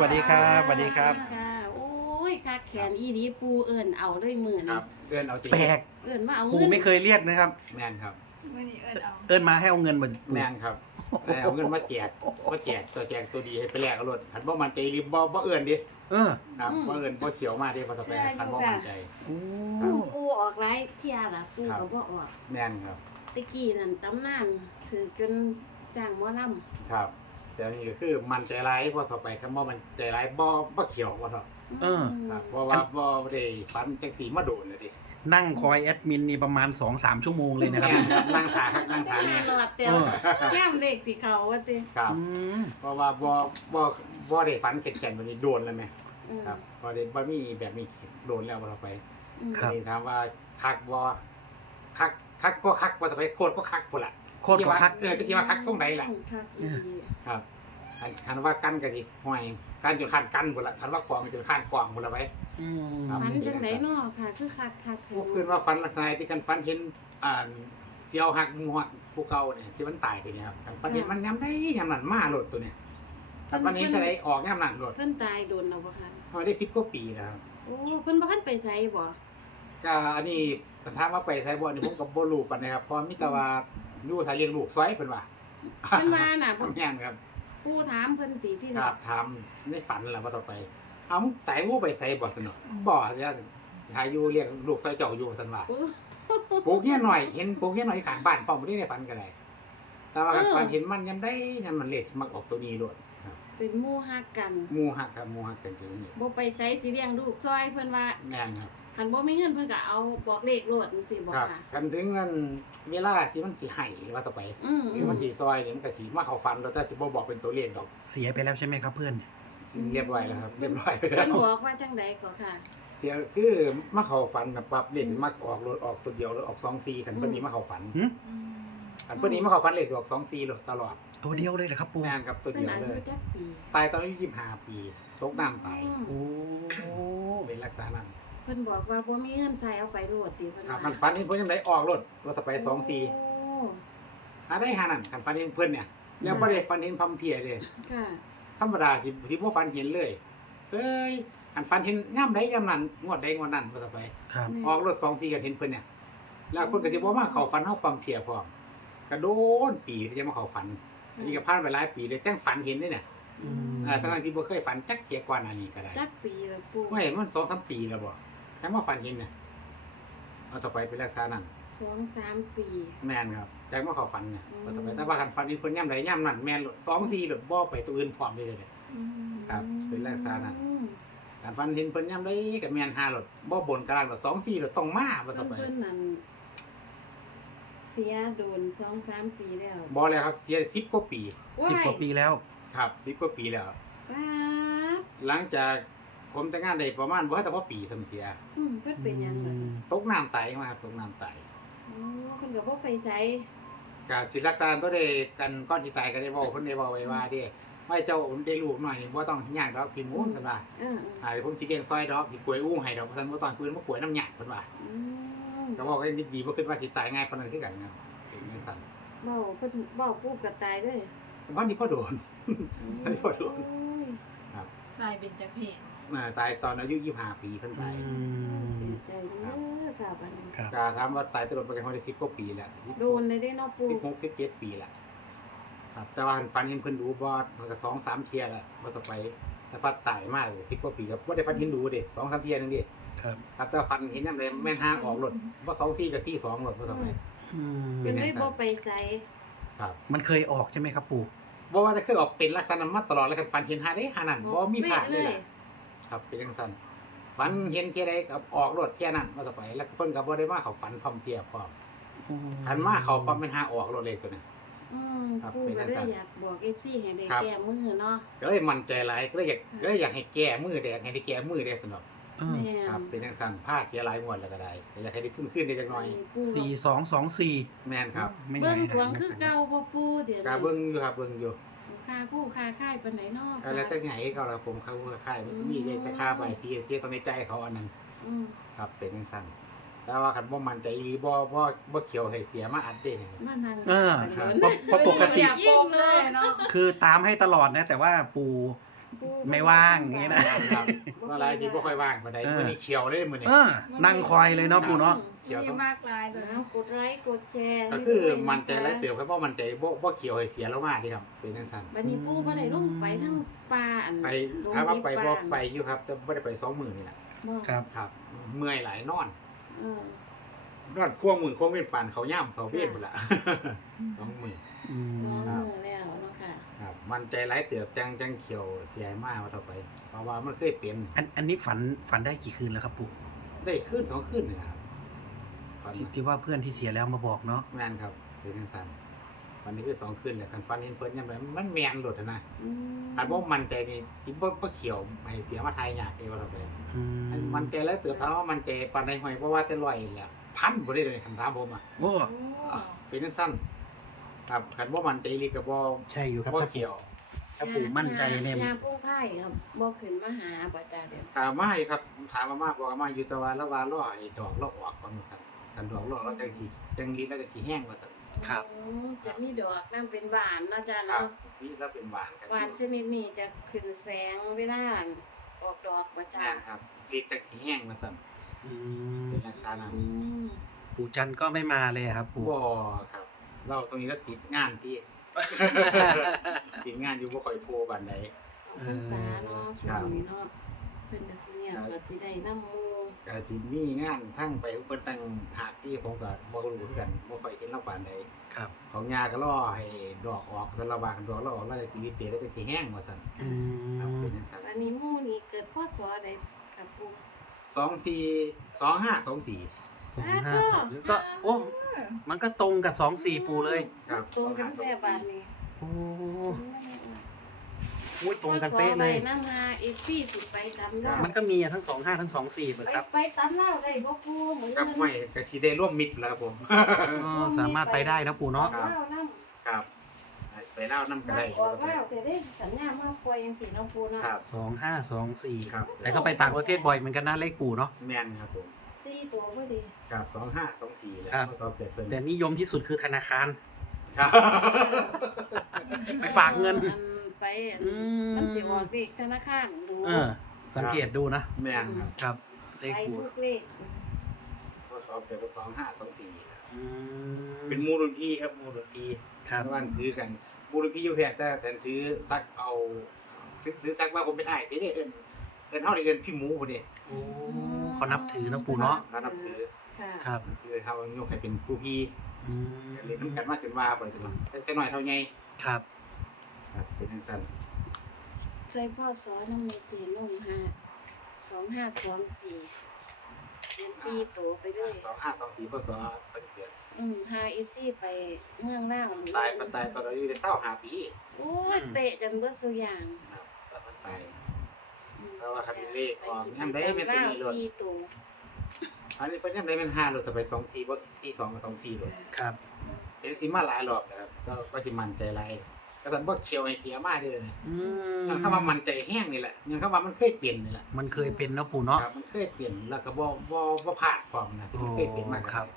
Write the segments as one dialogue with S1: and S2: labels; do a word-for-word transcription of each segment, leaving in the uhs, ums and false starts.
S1: วัสดีครับสวัสดีครับ
S2: ค่ะโอ้ยคักแขนอีดีปูเอิญเอาด้วยมือ
S3: ครั
S2: นี่
S3: บเอิ้นเอาจริง
S1: แปลก
S2: เอิญมาเอา
S1: ปู
S2: เงิน
S1: ไม่เคยเรียกนะครับ
S3: แม่นครับ
S4: มื่อนี้เอิญเอา
S1: เอิ้นมาให้เอาเงินมาปู
S3: แม่นครับแล้วเอาเงินมาแจกมาแจกตัวแจกตัวดีให้ไปแลกเอารถหันบ่มันใจรีบบ่บ่เอิ้นดิ
S1: เออ
S3: ครับบ่เอิ้นบ่เขียวมาดิบ่ต้องไปหันบ่มันใจ
S1: โอ้
S2: ปูปูออกไรเที่ยล่ะปู
S3: ครับ
S2: ก็บ่ออก
S3: แม่นครับ
S2: ตะกี้นั่นตำนานถือจนจ้างหมอล
S3: ครับแต่นี่ก็คือมันใจร้ายพอต่อไปคำว่ามันใจร้ายบ่บ่เขียวบ่เถาะ
S2: ำ
S1: เออ
S3: ครับเพราะว่าบ่ได้ฟันจังสีมาโดนเลยดิ
S1: นั่งคอยแอดมินนี่ประมาณ สองสาม ชั่วโมงเลยนะครับ
S3: แม่นครับนั่งขาครับนั่งขา
S2: ห
S3: เนี่
S2: น้าย หลอดเตียว
S1: เออ
S2: แก้มเด็กสิเขาว่าติ
S3: ครับ
S1: อืม
S3: เพราะว่าบ่บ่บ่ได้ฟันแก่นๆแบบนี้โดนแล้วแม่
S2: เออ
S3: ครับบ่ได้บ่มีแบบนี้โดนแล้วบ่ต่อไป
S2: อืม
S1: ครับ
S3: นี่ถามว่าคักบ่คักคักก็คักบ่ต่อไปโคตรก็คักพุ่นล่ะ
S1: โคตรก็คัก
S3: เออจะสิว่าคักส่งใดล่ะ
S2: อืมคักอีดี
S3: ครับคันคันว่ากันก็สิห่วยกันจนคันกันพุ่นล่ะคันว่ากองจนคันกองพุ่นล่ะไป
S1: อืม
S3: ครับ
S2: ฟันจังไดเนาะค่ะคือคักคักแท้
S3: พวกคืนว่าฟันลักษณะที่กันฟันเห็นอ่าเสียวหักหมูหักผู้เก่าเนี่ยที่มันตายไปเนี่ยครับฟันเห็นมันย้ำได้ย้ำนั่นมาโลดตัวเนี่ยแต่ฟันเห็นอะไรออกย้ำนั่นโลด
S2: เพิ่นตายโดนเอาบ่คะ
S3: พอได้สิบกว่าปีแล้วครับ
S2: โอ้เพิ่นบ่ทันไปไสบ่
S3: ก็อันนี้ถามว่าไปไซบอร์นี่ผมกับโบลูปันนะครับเพราะมิตรว่าดูถ้าเลี้ยงลูกซอยเป็นว่า
S2: เพิ่นว่าน่ะ
S3: ผมแม่นครับ
S2: ปูถามเพิ่นติพี่
S3: ค
S2: น้
S3: รั
S2: อบ ง
S3: ทำในฝันแหละว่าต่อไปเอามึงแต่งูไปไซบอร์สนอบ่จะหาอยู่เลี้ยงลูกซอยเจ้าอยู่สันว่า
S2: ปู
S3: ปลูกเงี้ยหน่อยเห็นปลูกเงี้ยหน่อยข้างบ้านป้อมไม่ได้ในฝันกันเลยแต่ว่าฝันเห็นมันยังได้ยังมันเล็กมักออกตัวนี้ด้วยครับ
S2: เป็นหมู่ฮักกัน
S3: หมูหักครับหมูหักกันจริงนี่
S2: บ่ไปไสสิเลี้ยงลูกซอยเพิ่นว่า
S3: แม่นครับ
S2: คันบ่มีเงินเพิ่นก็เอาบอกเลขโลดจังซี่บ่
S3: ครับ
S2: ค่ะ
S3: กันถึงเงินเวลาที่มันสิให้ว่าต่อไป
S2: อืม
S3: หรือมันสิซอยเนี่ยมันก็สิมาเข้าฝันแล้วแต่สิบ่บอกเป็นตัวเลขดอก
S1: เสียไปแล้วใช่ไหมครับเพื่อน
S3: เรียบร้อยแล้วครับเรียบร้อยไปแล้
S2: เพิ่น
S3: ว
S2: บอกว่าจังใดก็ค่ะ
S3: เที่ยวคือมาเข้าฝันนะปั๊บเล่นมักออกรถออกตัวเดียวรถออกสองสี่คันเพิ่นนี้มาเข้าฝัน
S1: หืม
S3: คันเพิ่นนี้มาเข้าฝันเลขสิออกสองสี่รถตลอด
S1: ตัวเดียวเลยเหรอครับปู
S3: แม่นครับตัว
S2: เพิ่น
S3: เดียว
S2: อา
S3: เล
S2: ยุ
S3: ย
S2: จักปี
S3: ตายตอนอายุยี่สิบห้าปีตกน้ำตาย
S2: อืม
S1: โอ้
S3: เป็นลักษณะนั้น
S2: เพิ่นบอกว่าบ่มีเงินใส่เอาไปโลดติเพิ่น
S3: ครับ
S2: ว่า
S3: มันฝันเห็นเพิ่นยังได้ออกรถรถต่อไปสองสี่
S2: โอ้
S3: หาได้หานั่นคันฝันเห็นเพิ่นเนี่ยแล้วบ่ได้ฝันเห็นพัมเพรียเลย
S2: ค่ะ
S3: ธรรมดาสิสิบ่ฝันเห็นเลยเซ้ยอันฝันเห็นย่ำใดย่ำนั้นงวดใดงวดนั้นรถต่อไป
S1: ครับ
S3: ออกรถสองสี่กันเห็นเพิ่นเนี่ยแล้วเพิ่นก็สิบ่มาเข้าฝันเฮาปั๊มเพรียพร้อมกระโดนปีที่จะมาเข้าฝันอันนี้ก็ผ่านไปหลายปีเลยจังฝันเห็นด้วยเนี่ย
S1: อืม
S3: เอ่าทั้งๆที่บ่เคยฝันจักเที่ยก่อนอันนี้ก็ได้
S2: จักปีแล้วปู่
S3: ว่าเห็นมันสองสามปีแล้วบ่แต่มาฝันเห็นเนี่ยเอาต่อไปเป็นลักษณะนั้น
S2: สองสามปี
S3: แม่นครับจากมาเข้าฝันเนี่ย
S2: อืม
S3: เอาต่อไปแต่ว่าคันฝันเห็นเพิ่นย่ำใดย่ำนั้นแม่นโลดสองสี่โลดบ่ไปตัวอื่นพร้อมเลยเลย
S2: อืม
S3: ครับเป็นลักษณะนั้น
S2: อืม
S3: การฝันเห็นเพิ่นย่ำใดก็แม่นห้าโลดบ่บนกลางโลดสองสี่โลดต้องมาบ่
S2: เพิ่
S3: ต่อน ไป
S2: เพิ่นนั่นเสียโดนสองสามปีแล้ว
S3: บ่แล้วครับเสียสิบกว่าปี
S1: สิบกว่าปีแล้ว
S3: ครับสิบกว่าปีแล้ว
S2: ป๊าด
S3: หลังจากผมแต่งงานได้ประมาณบ่แต่ว่าปีสำเสีย
S2: อืมเพิ่นเป็นหยังล่ะ
S3: ตกน้ำตายมาครับตกน้ำตาย
S2: โอ้เพิ่นก็บ่ไปไส
S3: ก็สิรักษาตัวได้กันก่อนสิตายก็ได้เว้าเพิ่นได้เว้าไว้ว่าเด้ว่าเจ้าได้ลูกหน่อยนี่บ่ต้องยากดอกพี่หมูเพิ่นว่า
S2: เออ
S3: อ่าเดี๋ยวผมสิเก่งซอยดอกสิกล้วยอู้ให้ดอกเพิ่นบ่ต้องปืนบ่กล้วยน้ำหยักเพิ่นว่า
S2: ๆอืม
S3: ก็บอกกันดีๆบ่คิดว่าสิตายง่ายปานนั้นคือกันครับเป็นจังซั่น
S2: เว้าเพิ่นเว้าปุ๊บก็ตายเลย
S3: วันนี้พ่อโดน อันนี้บ่โดน
S2: โอ้ย
S4: ตายเป็นจะเพศ
S3: อ่าตายตอนอายุยี่สิบห้าปีเพิ่นตาย
S1: อืม
S2: เสียใจเด้อค่ะบัดนี้
S1: ครับ
S3: ก็ถามว่าตายตลอดไปกันได้สิบกว่าปีแล้วสิบ
S2: โดนเลยได้เนาะปู่
S3: สิบหกสิบเจ็ดปีละครับแต่ว่าฝันเห็นเพิ่นดูบอดมันก็สองสามเทียละว่าต่อไปแต่พัดตายมากสิบกว่าปีครับว่าได้ฝันเห็นดูเด็สองสามเทียหนึงเดิ
S1: ครับ
S3: ครับแต่ว่าฝันเห็นนั่นเลยแม่นห้างออกรถว่าสองสี่กับสี่สองรถว่าต่อไป
S1: อืม
S2: เพิ่นได้บ่ไปไส
S3: ครับ
S1: มันเคยออกใช่ไหมครับปู่
S3: บ่ว่าจะเคยออกเป็นลักษณะมาตลอดเลยครับฝันเห็นหาได้หานั่นบ่มีพลาดเลย
S2: เล
S3: ล่ะครับเป็นจังซั่นฝันเห็นเทียใดกับออกรถเทียนั้นว่าต่อไป แล้วเพิ่นก็บ่ได้มาเข้าฝันพร้อมเพรียพร้อมคันมาเข้าปั๊บแม่นห้างออกรถเลยตัวนี้
S2: อืม
S3: ครับ
S2: ปู่
S3: เป็น
S2: ก็
S3: จังซั่
S2: ได้
S3: น
S2: อยากบอก เอฟ ซี ให้ได้
S3: ครับ
S2: แก้มือเนาะ
S3: ก็เลยมั่นใจหลายก็เลยอยากก็เลยอยากให้แก้มือแดงให้ได้แก้มือแดงสนอก
S1: เออ
S2: แม่
S3: ครับเป็นจังซั่นผ้าเสียหลายงวดแล้วก็ได้แต่อยากให้ได้ทุนขึ้นได้จักหน่อย
S2: ปู่
S1: สี่สองสองสี่
S3: แม่นครับ
S1: ไม่
S2: เบิ่ง
S1: ง่าย
S2: ขวางคือเก่าบ่ปู่เดี๋ยว
S3: กาเบิ่งอยู่ครับเบิ่งอยู่
S2: ค่าคู่ค่าค่ายปานไหนเนาะ
S3: อะไรแต่ไงก็แล้วผมเขาก็ค่ายมีได้แต่ค่าใบซีเที่ต้องในใจเขาอันนั้น
S2: อืม
S3: ครับเป็นจังซั่นแต่ว่าคันบ่มั่นใจอีหลีบ่บ่บ่เขียวให้เสียมาอัดเด้นี่
S2: มาทาง
S1: เออ
S2: ถนน
S1: เพราะเพราะปกติ
S4: อยากโกงเลยเนาะ
S1: คือตามให้ตลอดนะ แต่ว่าปู่
S2: ปู
S1: ไม่ว่างอย่างงี้นะ
S3: ครับเมื่อไรสิบ่ค่อยว่างปานใด
S1: เออ
S3: มื้อนี้เขียวเลยมื้อนี้
S1: เออ นั่งคอยเลยเนาะปู่เนาะ
S3: เขียว
S4: มี
S3: ต้อง
S4: มากลายเลย
S2: เอากดไลค์กดแชร์
S3: ก็คือมันใจไรเติบครับเพราะมันใจบ่บ่เขียวให้เสียแล้วมากที่ครับเป็นจังซั่น
S2: บัดนี้ปูบ่ได้ลงไปทั้งป่าอัน
S3: ไป
S2: ลง
S3: ถามว่า
S2: ที่
S3: ไปบ่
S2: ป่า
S3: ไปอยู่ครับแต่บ่ได้ไปสองมื้อนี่แหละ
S2: บ่
S1: ครับ
S3: ครับ เมื่อยหลายนอน
S2: เออ
S3: นอนควงมือควงเว้นปานเขาย่ำเขาเว้นพุ่นล่ะ สองมื้อ
S1: อืม
S2: สองมือแล้วเนาะค่ะ
S3: ครับ มันใจไรเติบจังจังเขียวเสียมากว่าเท่าไป เพราะว่ามันเคยเป็น
S1: อันอันนี้ฝันฝันได้กี่คืนแล้วครับปู่
S3: ได้คืนสองคืนนี่ครับฝัน
S1: ที่ที่ว่าเพื่อนที่เสียแล้วมาบอกเนาะ
S3: แม่นครับเป็นจังซั่นวันนี้คือสองคืนแหละคันฟันเห็นเพิ่นยังไงมันแม่นโลดอะนะ
S2: อืม
S3: อันบ่มันใจนี่สิบ่บ่เขียวให้เสียมาทายยากเองว่าเท่าไป
S1: อืม
S3: อันมันใจแล้วเติบถามว่ามันใจปานใดห้อยเพราะว่าแต่ร้อยแหละพันบ่ได้เลยคันถามผมอ่ะ
S1: โอ้
S2: โอ้
S3: อ่ะเป็นจังซั่นครับคันบ่มันใจลีก็บ่
S1: ใช่อยู่ครับ
S3: บ่
S1: ถ้า
S3: เขียว
S1: ถ้าปู่มั่นใจเนี่ย
S2: ยาผู้ไผ่ครับบ่ขึ้นมาหาบ่จ้าเดี๋ยว
S3: ถามมาอยู่ครับถามมามาบอกว่ามาอยู่แตะวันแล้วว่ารอให้ดอกเราออกก่อนว่าซั่นคันดอกเราออกเราจังสิจังลีแล้วก็สิแห้งว่าซั่น
S1: ครับ
S2: โอ้จะมีดอกน้ำเป็นหวานเนาะจ้า
S3: ครับ
S2: เนาะ
S3: นี่เราเป็นหวานกัน
S2: หวานชนิดนี้จะขึ้นแสงเวลาออกดอกบ่จ้า
S3: แม่นครับลีจังสิแห้งว่าซั่น
S1: อืม
S3: เป็นลักษณะนั้น
S2: อืม
S1: ปู่จันทร์ก็ไม่มาเลยครับปู่
S3: บ่ครับ เราตรงนี้เราติดงานที่ ติดงานอยู่บ่ค่อยโพบันใด
S2: ออกพรรษาเนาะช่วงนี้เนาะเพิ่นก็สิเงียบก็สิได้นำหมู่
S3: ก็สิมีงานทั้งไปเพิ่นตั้งหาที่ผมก็บ่รู้คือกันบ่ค่อยเห็นเราปานใด
S1: ครับ
S3: ของยาก็รอให้ดอกออกสระบางดอกแล้วออกแล้วสิวิตเปลี่ยนแล้วจะสิแห้งว่าซั่น
S1: อื
S3: ครับ
S1: ม
S3: เป็นจังซั่น
S2: อันนี้หมู่นี่เกิดพศใดครับปู่
S3: สองสี่ สองห้าสองสี่
S1: สองห้าสองก็โอ้มันก็ตรงกับสองสี่ปู่เลย
S3: ครับ
S2: ตรงกันแท้บาดนี้
S1: โอ้โหตรงกันเป๊ะเลย
S2: พศใดนำหาเอฟซีสิไปตำลาว
S1: มันก็มีอะทั้งสองห้าทั้งสองสี่เบิก
S2: ไป
S1: ครับ
S2: ไปตำลาวได้บ่ปู่มื้อ
S3: กับไม่ก็สิได้ร่วมมิตรแล้วครับผม
S1: อ๋อสามารถไปได้นะปู่เนาะ
S2: ลาวนำ
S3: ครับไปเล่าน้ำก็
S2: มา
S3: ได้
S2: ออกลาวแต่ได้สัญญามาควยจังซี่เนาะปู่เนาะ
S3: ครับ
S1: สองห้าสองสี่
S3: ครับ
S1: แต่ก็ไปต่างประเทศบ่อยเหมือนกันนะเลขปู่เนาะ
S3: แม่นครับผม
S2: สี่ตัวพอดี
S3: ครับสองห้าสองสี่แล้ว
S1: ครับ
S3: สอบเกิดเพิ่น
S1: แต่นิยมที่สุดคือธนาคาร
S3: ครับ
S1: ไปฝากเงิน
S2: อัไปอัน
S1: อืม
S2: มันสิออกเลขธนาคารดู
S1: เออ สังเกตดูนะ
S3: แม่นครับ
S1: ครับเลข
S2: ไป
S1: ปู่
S2: ทุกเลข
S3: ข้อสอบเกิดเป็นสองห้าสองสี่
S1: อืม
S3: เป็นมูลพี่ครับมูลพี่
S1: ครับ
S3: บ้านถือกันมูลพี่อยู่แพร่แต่แต่ถือซักเอาซื้อซื้อซักว่าผมเป็นอ้ายสิเด้เอิ้นเอิ้นเฮาได้เอิ้นพี่หมูพุ่นนี่
S1: โอ้เขานับถือนะปู่เนาะ
S3: เขานับถือ
S2: ค่ะ
S1: ครับ
S3: ถือเฮายกให้เป็นผู้พี่
S1: อืม
S3: เรียนกันมาจนว่าไปจนว่าแต่แต่น้อยเท่าใหญ่
S1: ครับ
S3: ครับเป็นจังซั่น
S2: ใส่พ่อสอนน้ำในเจนมห้าสองห้าสองสี่เป็นสี่ตัวไปเลย
S3: สองห้าสองสี่พศเพิ่นเกิด
S2: อืมพาเอฟซีไปเมืองล่าวหรือ
S3: ตายมันตายตอนอายุได้เศร้าห้าปี
S2: โอ้ยเตะจนเบิดสุอย่าง
S3: ครับตอนมันตาย
S2: อืม
S3: เพราะว่าคันเลขออก
S2: ไปสิ
S3: ยามใด
S2: ไป
S3: แม่น
S2: ตำ
S3: ตัว
S2: ล่าว
S3: นี้โลด
S2: สี่ตัว
S3: อันนี้เพิ่นยังได้เป็นห้าโลดแต่ไปสองสี่บ่สี่สองกับสองสี่โลด
S1: ครับ
S3: เห็นสิมาหลายรอบนะครับก็ก็สิมั่นใจหลายก็สันบ่เขียวให้เสียมาเด้อนะ
S1: อืม
S3: ยังคำว่ามั่นใจแห้งนี่แหละยังคำว่ามันเคยเปลี่ยนนี่แหละ
S1: มันเคยเป็นนะปู่เนาะ
S3: ครับมันเคยเปลี่ยนแล้วก็บ่บ่บ่พลาดความนะที่
S1: โอ้
S3: มันเคยเปลี่ยนมา
S1: ครับ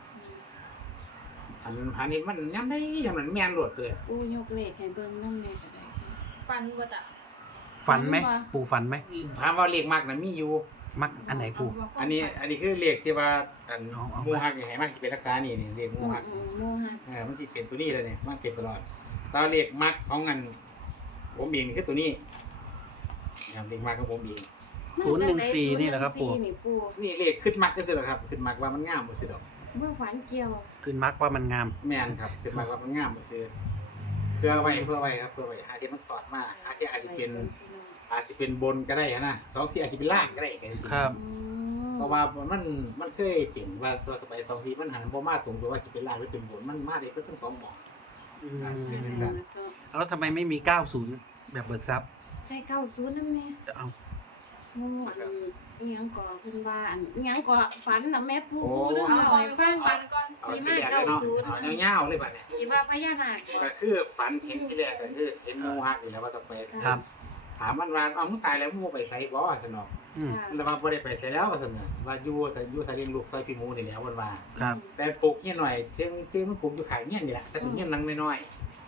S3: อันอันนี้มันยามใดยามนั้นแม่นโลดเลย
S2: ปูยกเลขให้เบิ่งน้ำแน่ก็ได้ค่ะ
S4: ฟันบ่จ้ะ
S1: ฝันไหม
S2: ฝันว่า
S1: ปู่ฝันไหม
S3: ถามว่าเลขมากน่ะมีอยู่
S1: มักอันไหนปู่
S3: อันนี้อันนี้คือเลขที่ว่าอัน
S1: เอาเอา
S3: หมู่ฮักนี่ให้มาสิเป็นรักษานี่นี่เลขหมู่ฮัก
S2: อืมหมูฮัก
S3: เออมันสิเป็นตัวนี้เลยเนี่ยมันเป็นตลอดแตอนเลขมักของอันผมเองคือตัวนี้นะครับเลขมักของผมเอง
S1: ศูนย์หนึ่งสี่นี่แหละครับปู่
S2: ศูนย์หนึ่งสี่นี่ปู่
S3: นี่เลขขึ้นมักก็คือครับขึ้นมักว่ามันงามบ่ซื่อดอก
S2: เมื่อฝันเกี่ยว
S1: ขึ้นมักว่ามันงาม
S3: แม่นครับขึ้นมักว่ามันงามบ่ซื่อเพื่อไว้เพื่อไว้ครับเพื่อไว้หาที่มันสอดมาหาที่อาจสิเป็นอาจสิเป็นบนก็ได้นะสองที่อาจสิเป็นล่างก็ได้ก็ได้สิ
S1: ครับ
S2: อืม
S3: เพราะว่ามันมันเคยเปลี่ยนว่าตัวต่อไปสองทีมันหันบ่มาตรงตัวว่าสิเป็นล่างหรือเป็นบนมันมาได้เพิ่นทั้งสองหม้อง
S1: อื
S3: ครับ
S1: ม
S3: เป็นสัตว์
S1: แล้วทำไมไม่มีเก้าศูนย์แบบเบิกทรัพย์
S2: ใช่เก้าศูนย์นั่นแน่
S1: เอา
S2: หมูอันอิหยังก่อเพิ่นว่าอันอิหยังก่อฝันน่ะแม่ผู้
S3: โอ้
S2: ผู้เรื่อง
S4: เอา
S2: มา
S4: บอ
S2: ให้
S4: ก
S2: ฟัง
S4: ฟันก่อน
S3: เอาที่แรกเลยเนาะเอายาวๆเลยบัดเนี่ย
S2: สิว่าพญานาคบ่
S3: ก็คือฝันเห็นที่แรกก็คือเห็นหมู่ฮักนี่แหล้วว่าต่อไป
S1: ครับ
S3: ถามมันว่าเอามึงตายแล้วมึงบ่ไปไสบ่ซั่นเนาะ
S1: อืม
S3: มันว่าบ่ได้ไปไสแล้วว่าซั่นน่ะว่าอยู่ซะอยู่ซะเลี้ยงลูกซอยพี่หมูนี่แหล้วเพิ่นว่า
S1: ครับ
S3: แต่ปลูกเฮียหน่อยเทิงที่มันปลูกอยู่ขายเฮียนนี่แหละแต่เป็นเฮียนหลังน้อยๆ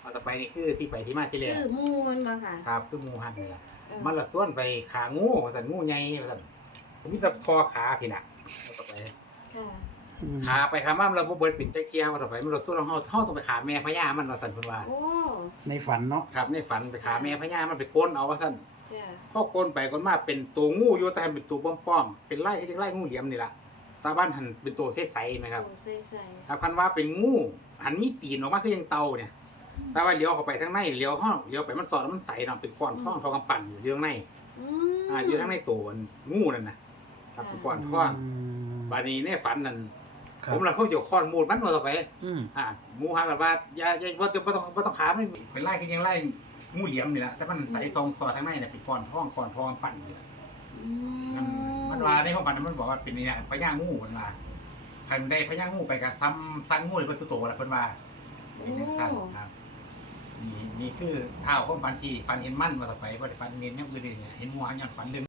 S3: เอาต่อไปนี่คือที่ไปที่มาที่แรก
S2: คือมูลบ่ค่ะ
S3: ครับคือหมูหันนี่แหละ
S2: เออ
S3: มันละส่วนไปขางูว่าซั่นงูใหญ่ว่าซั่นผมมีแต่คอขาพี่น่ะเอาต่อไป
S2: ค่ะ
S3: ขาไปขามามันเราบ่เบิดเป็นจักเที่ยว่าต่อไปมันละส่วนเราเฮาเฮาต้องไปขาแม่พญามันว่าซั่นเพิ่นว่า
S2: โอ้
S1: ในฝันเนาะ
S3: ครับในฝันไปขาแม่พญามันไปก้นเอาว่าซั่น
S2: จ้ะ
S3: พอก้นไปก้นมาเป็นตัวงูอยู่แต่เป็นตัวป้อมๆเป็นไล่ที่ไล่งูเหลี่ยมนี่ล่ะตาบ้านหันเป็นตัวใสๆไหมครับ
S2: โอ้ใส่ใส่
S3: ครับคันว่าเป็นงูหันมีตีนออกมาคือยังเตาเนี่ยแต่ว่าเลี้ยวเข้าไปทางในเลี้ยวห้องเลี้ยวไปมันสอดแล้วมันใสเนาะเป็นก้อนท้องทองกำปั่นอยู่อยู่ข้างใน
S2: อืม
S3: อ่าอยู่ข้างในตัวงูนั่นนะครับเป็นก้อนท้องบานี้ในฝันนั่น
S1: ครั
S3: ผ
S1: บ
S3: มเราเขาจะค้อนมูดมันมาต่อไป
S1: อืม
S3: อ่างูหันแบบว่าอย่าอย่าว่าจะว่าต้องว่าต้องขาไม่เป็นไล่คือยังไล่งูเหลี่ยมนี่แหละแต่มันใสซองซอทางในเนี่ยเป็นก้อนท้องก้อนทองปั่นอยู่
S2: อืม
S3: มันมันว่าในความฝันมันบอกว่าเป็นนี่นะพญางูมันว่าคันได้พญางูไปกับซ้ำซ้ำงูเลยเป็นสุโตละเพิ่นว่าเป็นจังซั่นครับนี่นี่คือเท้าความฝันที่ฝันเห็นมันมาต่อไปบ่ได้ฝันเน้นอย่างอื่นเลยเนี่ยเห็นหัวย้อนฝันเรื่อง